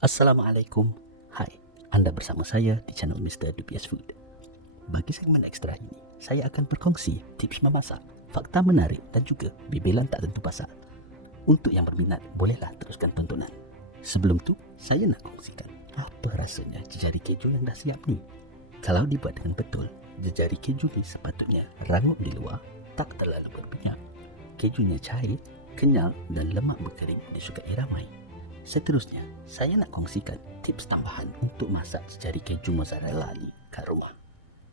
Assalamualaikum. Hai, Anda bersama saya di channel Mr. Dubious Food. Bagi segmen ekstra ini, saya akan berkongsi tips memasak, fakta menarik dan juga bibilan tak tentu pasal. Untuk yang berminat, bolehlah teruskan tontonan. Sebelum tu, saya nak kongsikan apa rasanya jejari keju yang dah siap ni. Kalau dibuat dengan betul, jejari keju ni sepatutnya rangup di luar, tak terlalu berminyak. Kejunya cair, kenyal dan lemak berkering disukai ramai. Seterusnya, saya nak kongsikan tips tambahan untuk masak jejari keju mozzarella ni kat rumah.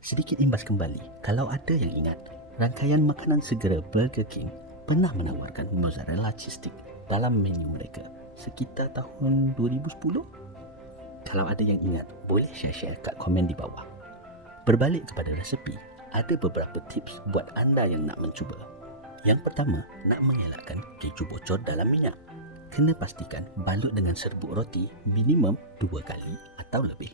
Sedikit imbas kembali, kalau ada yang ingat, rangkaian makanan segera Burger King pernah menawarkan mozzarella cheese stick dalam menu mereka sekitar tahun 2010. Kalau ada yang ingat, boleh share kat komen di bawah. Berbalik kepada resepi, ada beberapa tips buat anda yang nak mencuba. Yang pertama, nak mengelakkan keju bocor dalam minyak. Kena pastikan balut dengan serbuk roti minimum 2 kali atau lebih.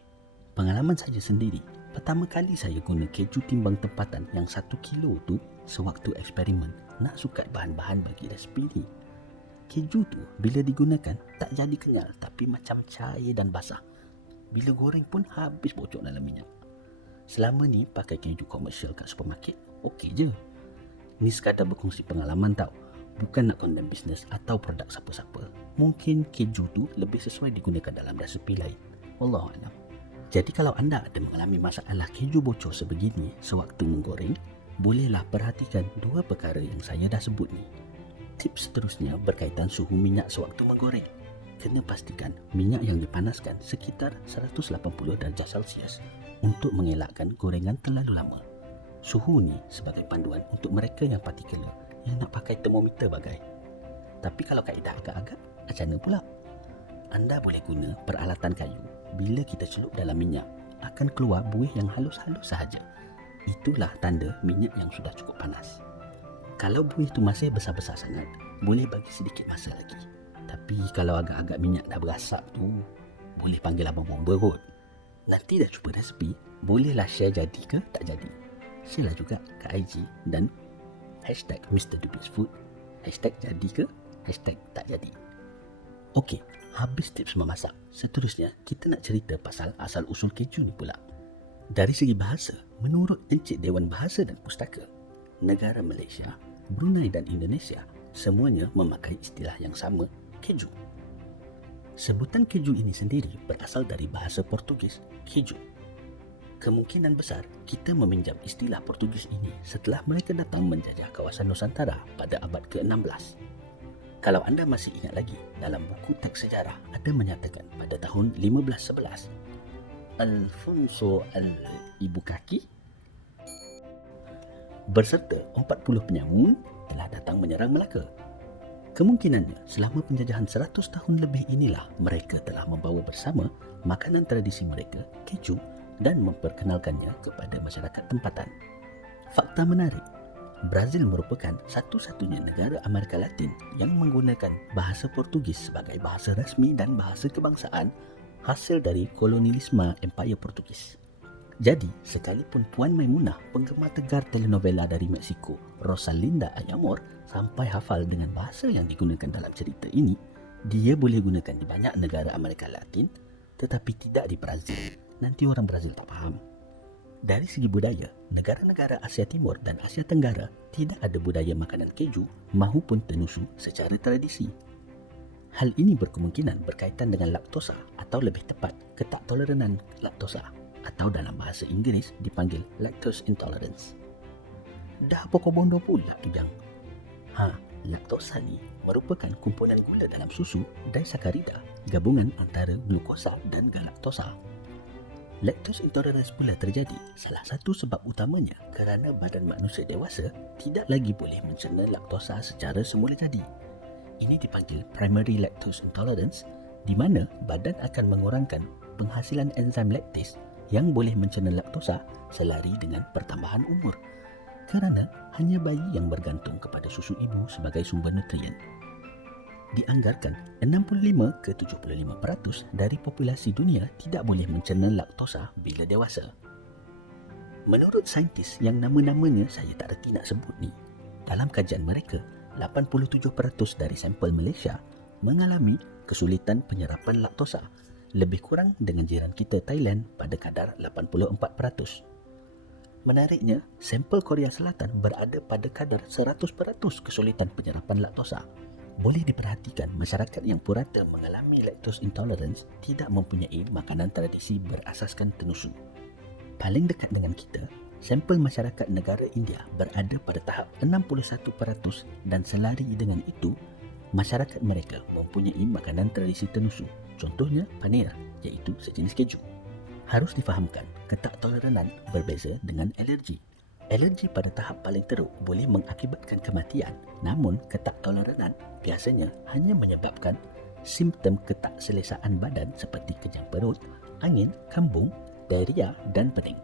Pengalaman saya sendiri, pertama kali saya guna keju timbang tempatan yang 1 kilo tu sewaktu eksperimen nak sukat bahan-bahan bagi resipi ni. Keju tu bila digunakan tak jadi kenyal tapi macam cair dan basah. Bila goreng pun habis bocor dalam minyak. Selama ni pakai keju komersial kat supermarket, okey je. Ni sekadar berkongsi pengalaman tau. Bukan nak condemn bisnes atau produk siapa-siapa. Mungkin keju tu lebih sesuai digunakan dalam resepi lain. Wallahualam. Jadi kalau anda ada mengalami masalah keju bocor sebegini sewaktu menggoreng, bolehlah perhatikan dua perkara yang saya dah sebut ni. Tips seterusnya berkaitan suhu minyak sewaktu menggoreng. Kena pastikan minyak yang dipanaskan sekitar 180 darjah Celsius untuk mengelakkan gorengan terlalu lama. Suhu ni sebagai panduan untuk mereka yang partikular yang nak pakai termometer bagai. Tapi kalau kaedah agak-agak, macam mana pula? Anda boleh guna peralatan kayu. Bila kita celup dalam minyak, akan keluar buih yang halus-halus sahaja. Itulah tanda minyak yang sudah cukup panas. Kalau buih tu masih besar-besar sangat, boleh bagi sedikit masa lagi. Tapi kalau agak-agak minyak dah berasap tu, boleh panggil abang bomba kot. Nanti dah cuba resepi, bolehlah share jadi ke tak jadi. Share lah juga ke IG dan hashtag Mr. Dubious Food, hashtag jadi ke, hashtag tak jadi. Okey, habis tips memasak. Seterusnya, kita nak cerita pasal asal-usul keju ni pula. Dari segi bahasa, menurut Encik Dewan Bahasa dan Pustaka, negara Malaysia, Brunei dan Indonesia semuanya memakai istilah yang sama, keju. Sebutan keju ini sendiri berasal dari bahasa Portugis, keju. Kemungkinan besar kita meminjam istilah Portugis ini setelah mereka datang menjajah kawasan Nusantara pada abad ke-16. Kalau anda masih ingat lagi, dalam buku teks sejarah ada menyatakan pada tahun 1511, Alfonso Al-Ibukaki berserta 40 penyamun telah datang menyerang Melaka. Kemungkinannya selama penjajahan 100 tahun lebih inilah mereka telah membawa bersama makanan tradisi mereka, keju, dan memperkenalkannya kepada masyarakat tempatan. Fakta menarik, Brazil merupakan satu-satunya negara Amerika Latin yang menggunakan bahasa Portugis sebagai bahasa rasmi dan bahasa kebangsaan hasil dari kolonialisme Empayar Portugis. Jadi, sekalipun Puan Maimunah, penggemar tegar telenovela dari Meksiko, Rosalinda Ayamor, sampai hafal dengan bahasa yang digunakan dalam cerita ini, dia boleh gunakan di banyak negara Amerika Latin tetapi tidak di Brazil. Nanti orang Brazil tak faham. Dari segi budaya, negara-negara Asia Timur dan Asia Tenggara tidak ada budaya makanan keju maupun tenusu secara tradisi. Hal ini berkemungkinan berkaitan dengan laktosa atau lebih tepat ketaktoleranan laktosa atau dalam bahasa Inggeris dipanggil lactose intolerance. Dah pokok bondo pula tu jang. Laktosa ni merupakan kumpulan gula dalam susu disakarida, gabungan antara glukosa dan galaktosa. Lactose intolerance pula terjadi salah satu sebab utamanya kerana badan manusia dewasa tidak lagi boleh mencerna laktosa secara semula jadi. Ini dipanggil primary lactose intolerance, di mana badan akan mengurangkan penghasilan enzim laktase yang boleh mencerna laktosa selari dengan pertambahan umur, kerana hanya bayi yang bergantung kepada susu ibu sebagai sumber nutrien. Dianggarkan 65 ke 75% dari populasi dunia tidak boleh mencerna laktosa bila dewasa. Menurut saintis yang nama-namanya saya tak reti nak sebut ni, dalam kajian mereka, 87% dari sampel Malaysia mengalami kesulitan penyerapan laktosa lebih kurang dengan jiran kita Thailand pada kadar 84%. Menariknya, sampel Korea Selatan berada pada kadar 100% kesulitan penyerapan laktosa. Boleh diperhatikan masyarakat yang purata mengalami lactose intolerance tidak mempunyai makanan tradisi berasaskan tenusu. Paling dekat dengan kita, sampel masyarakat negara India berada pada tahap 61% dan selari dengan itu, masyarakat mereka mempunyai makanan tradisi tenusu. Contohnya paneer, iaitu sejenis keju. Harus difahamkan, ketaktoleranan berbeza dengan alergi. Alergi pada tahap paling teruk boleh mengakibatkan kematian, namun ketaktoleranan biasanya hanya menyebabkan simptom ketakselesaan badan seperti kejang perut, angin, kambung, diarrhea dan pening,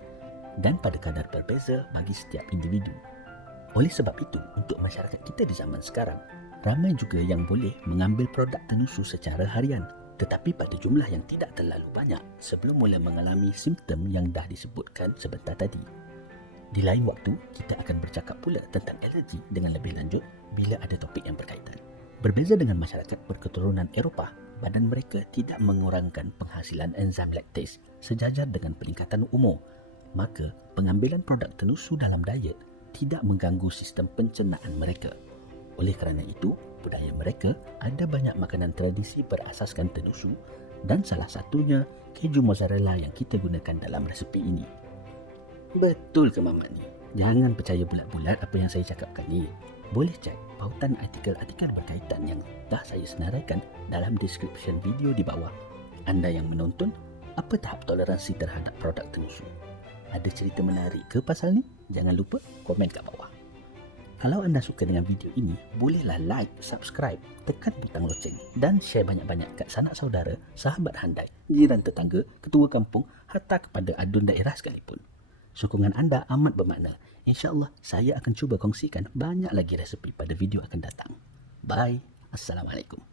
dan pada kadar berbeza bagi setiap individu. Oleh sebab itu, untuk masyarakat kita di zaman sekarang, ramai juga yang boleh mengambil produk tenusu secara harian, tetapi pada jumlah yang tidak terlalu banyak sebelum mula mengalami simptom yang dah disebutkan sebentar tadi. Di lain waktu, kita akan bercakap pula tentang alergi dengan lebih lanjut bila ada topik yang berkaitan. Berbeza dengan masyarakat berketurunan Eropah, badan mereka tidak mengurangkan penghasilan enzim laktase sejajar dengan peningkatan umur. Maka, pengambilan produk tenusu dalam diet tidak mengganggu sistem pencernaan mereka. Oleh kerana itu, budaya mereka ada banyak makanan tradisi berasaskan tenusu dan salah satunya keju mozzarella yang kita gunakan dalam resepi ini. Betul ke Mamat ni? Jangan percaya bulat-bulat apa yang saya cakapkan ni. Boleh cek pautan artikel-artikel berkaitan yang dah saya senaraikan dalam description video di bawah. Anda yang menonton, apa tahap toleransi terhadap produk tenusu? Ada cerita menarik ke pasal ni? Jangan lupa komen kat bawah. Kalau anda suka dengan video ini, bolehlah like, subscribe, tekan butang loceng dan share banyak-banyak kat sanak saudara, sahabat handai, jiran tetangga, ketua kampung, hatta kepada adun daerah sekalipun. Sokongan anda amat bermakna. InsyaAllah saya akan cuba kongsikan banyak lagi resepi pada video akan datang. Bye. Assalamualaikum.